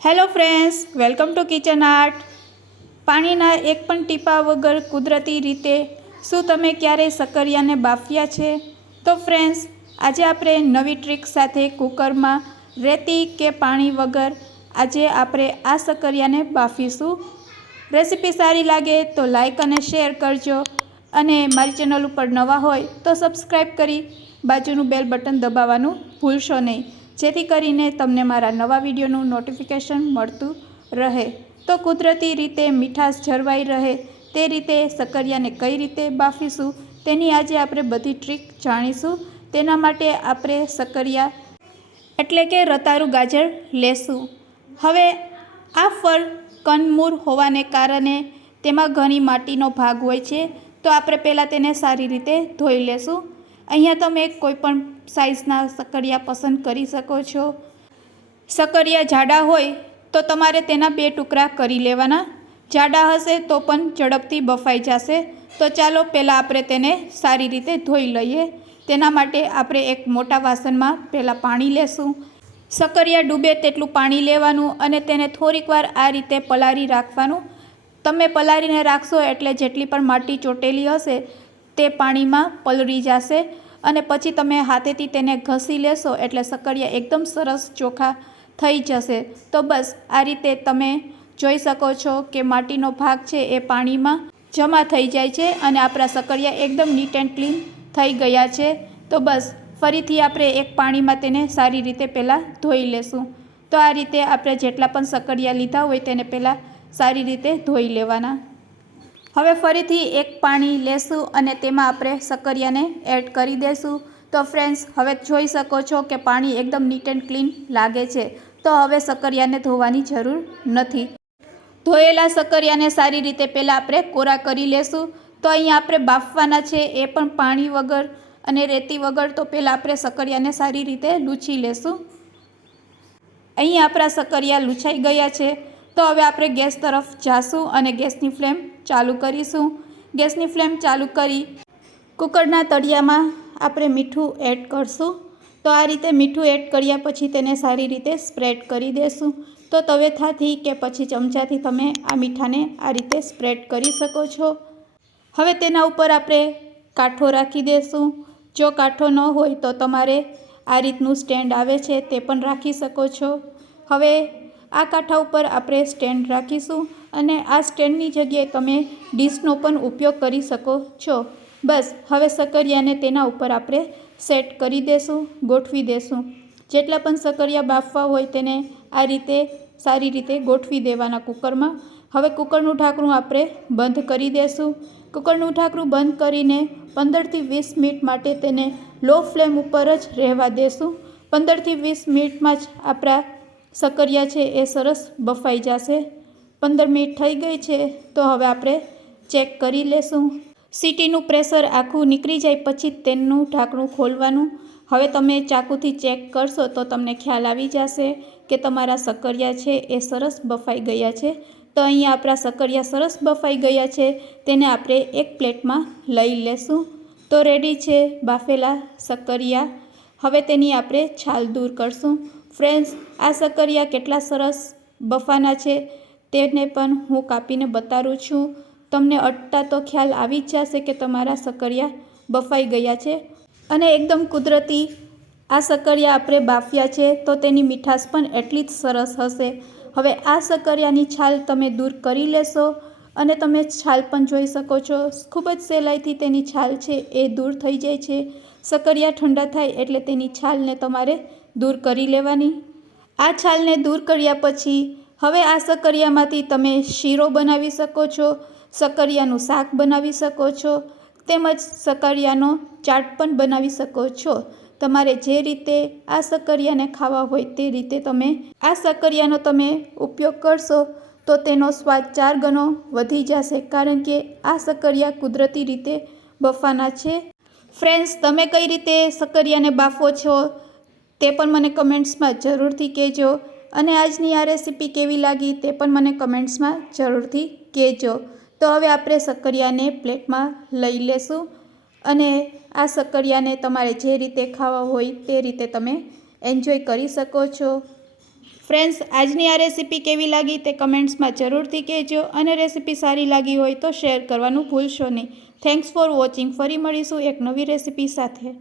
Hello friends welcome to kitchen art પાણીના એક પણ ટીપા વગર કુદરતી રીતે શું તમે ક્યારેય સકરિયાને બાફ્યા છે? તો ફ્રેન્ડ્સ આજે આપણે નવી ટ્રીક સાથે કુકરમાં રેતી કે પાણી વગર આજે આપણે આ સકરિયાને બાફીશું. રેસીપી સારી લાગે તો લાઇક અને શેર કરજો. અને મારી ચેનલ ઉપર નવા હોય તો સબસ્ક્રાઈબ કરી બાજુનું બેલ બટન દબાવવાનું ભૂલશો નહીં. જેથી કરીને તમને મારા નવા વિડીયોનું નોટિફિકેશન મળતું રહે. તો કુદરતી રીતે મીઠાશ જળવાઈ રહે, તે રીતે સકરિયાને કઈ રીતે બાફીશું, તેની આજે આપણે બધી ટ્રીક જાણીશું. તેના માટે આપણે સકરિયા એટલે કે રતારું ગાજર લેશું. હવે આ ફળ કનમૂર હોવાને કારણે તેમાં ઘણી માટીનો ભાગ હોય છે, તો આપણે પહેલાં તેને સારી રીતે ધોઈ લેશું. અહીંયા તમે કોઈ પણ સાઇઝના સકરિયા પસંદ કરી શકો છો. સકરિયા જાડા હોય તો તમારે તેના બે ટુકડા કરી લેવાના. જાડા હશે તો પણ ઝડપથી બફાઈ જશે. તો ચાલો પહેલાં આપણે તેને સારી રીતે ધોઈ લઈએ. તેના માટે આપણે એક મોટા વાસણમાં પહેલાં પાણી લેશું. સકરિયા ડૂબે તેટલું પાણી લેવાનું અને તેને થોડીક વાર આ રીતે પલાળી રાખવાનું. તમે પલાળીને રાખશો એટલે જેટલી પણ માટી ચોટેલી હશે તે પાણીમાં પલળી જશે અને પછી તમે હાથેથી તેને ઘસી લેશો એટલે સકડિયા એકદમ સરસ ચોખા થઈ જશે. તો બસ, આ રીતે તમે જોઈ શકો છો કે માટીનો ભાગ છે એ પાણીમાં જમા થઈ જાય છે અને આપણા સકડિયા એકદમ નીટ એન્ડ ક્લીન થઈ ગયા છે. તો બસ, ફરીથી આપણે એક પાણીમાં તેને સારી રીતે પહેલાં ધોઈ લેશું. તો આ રીતે આપણે જેટલા પણ સકડિયા લીધા હોય તેને પહેલાં સારી રીતે ધોઈ લેવાના. હવે ફરીથી એક પાણી લેશું અને તેમાં આપણે સકરિયાને એડ કરી દેશું. તો ફ્રેન્ડ્સ હવે જોઈ શકો છો કે પાણી એકદમ નીટ એન્ડ ક્લીન લાગે છે. તો હવે સકરિયાને ધોવાની જરૂર નથી. ધોયેલા સકરિયાને સારી રીતે પહેલાં આપણે કોરા કરી લેશું. તો અહીંયા આપણે બાફવાના છે એ પણ પાણી વગર અને રેતી વગર તો પહેલાં આપણે સકરિયાને સારી રીતે લૂછી લેશું. અહીં આપણા સકરિયા લૂછાઈ ગયા છે. તો હવે આપણે ગેસ તરફ જાશું અને ગેસની ફ્લેમ ચાલુ કરીશું. ગેસની ફ્લેમ ચાલુ કરી કુકરના તળિયામાં આપણે મીઠું એડ કરશું. તો આ રીતે મીઠું એડ કર્યા પછી તેને સારી રીતે સ્પ્રેડ કરી દેશું. તો તવેથાથી કે પછી ચમચાથી તમે આ મીઠાને આ રીતે સ્પ્રેડ કરી શકો છો. હવે તેના ઉપર આપણે કાંઠો રાખી દેશું. જો કાંઠો ન હોય તો તમારે આ રીતનું સ્ટેન્ડ આવે છે તે પણ રાખી શકો છો. હવે આ કાંઠા ઉપર આપણે સ્ટેન્ડ રાખીશું અને આ સ્ટેન્ડની જગ્યાએ તમે ડીશનો પણ ઉપયોગ કરી શકો છો. બસ, હવે સકરિયાને તેના ઉપર આપણે સેટ કરી દેશું, ગોઠવી દેશું. જેટલા પણ સકરિયા બાફવા હોય તેને આ રીતે, સારી રીતે ગોઠવી દેવાના કુકરમાં. હવે કુકરનું ઢાંકણું આપણે બંધ કરી દેશું. કુકરનું ઢાંકણું બંધ કરીને પંદરથી વીસ મિનિટ માટે તેને લો ફ્લેમ ઉપર જ રહેવા દેશું. પંદરથી વીસ મિનિટમાં જ આપણા સકરિયા છે એ સરસ બફાઈ જશે. પંદર મિનિટ થઈ ગઈ છે, તો હવે આપણે ચેક કરી લેશું. સીટીનું પ્રેશર આખું નીકળી જાય પછી તેનું ઢાંકણું ખોલવાનું. હવે તમે ચાકુથી ચેક કરશો તો તમને ખ્યાલ આવી જશે કે તમારા સકરિયા છે એ સરસ બફાઈ ગયા છે. તો અહીંયા આપણા સકરિયા સરસ બફાઈ ગયા છે, તેને આપણે એક પ્લેટમાં લઈ લેશું. તો રેડી છે બાફેલા સકરિયા. હવે તેની આપણે છાલ દૂર કરશું. ફ્રેન્ડ્સ, આ સકરિયા કેટલા સરસ બફાના છે, તેને પણ હું કાપીને બતાવું છું. તમને અટતા તો ખ્યાલ આવી જ જશે કે તમારા સકરિયા બફાઈ ગયા છે. અને એકદમ કુદરતી આ સકરિયા આપણે બાફ્યા છે, તો તેની મીઠાશ પણ એટલી જ સરસ હશે. હવે આ સકરિયાની છાલ તમે દૂર કરી લેશો અને તમે છાલ પણ જોઈ શકો છો. ખૂબ જ સહેલાઈથી તેની છાલ છે એ દૂર થઈ જાય છે. સકરિયા ઠંડા થાય એટલે તેની છાલને તમારે દૂર કરી લેવાની. આ છાલને દૂર કર્યા પછી હવે આ સકરિયામાંથી તમે શીરો બનાવી શકો છો, સકરિયાનું શાક બનાવી શકો છો, તેમજ સકરિયાનો ચાટ પણ બનાવી શકો છો. તમારે જે રીતે આ સકરિયાને ખાવા હોય તે રીતે તમે આ સકરિયાનો તમે ઉપયોગ કરશો. તો તેનો સ્વાદ ચાર ગણો વધી જશે કારણ કે આ સકરિયા કુદરતી રીતે બફાના છે. ફ્રેન્ડ્સ, તમે કઈ રીતે સકરિયાને બાફો છો તે પણ મને કમેન્ટ્સમાં જરૂરથી કહેજો. અને આજની આ રેસીપી કેવી લાગી તે પણ મને કમેન્ટ્સમાં જરૂરથી કહેજો. તો હવે આપણે સકરિયાને પ્લેટમાં લઈ લેશું અને આ સકરિયાને તમારે જે રીતે ખાવા હોય તે રીતે તમે એન્જોય કરી શકો છો. ફ્રેન્ડ્સ, આજની આ રેસીપી કેવી લાગી તે કમેન્ટ્સમાં જરૂરથી કહેજો અને રેસીપી સારી લાગી હોય તો શેર કરવાનું ભૂલશો નહીં. Thanks for watching. ફરી મળીશું એક નવી રેસીપી સાથે.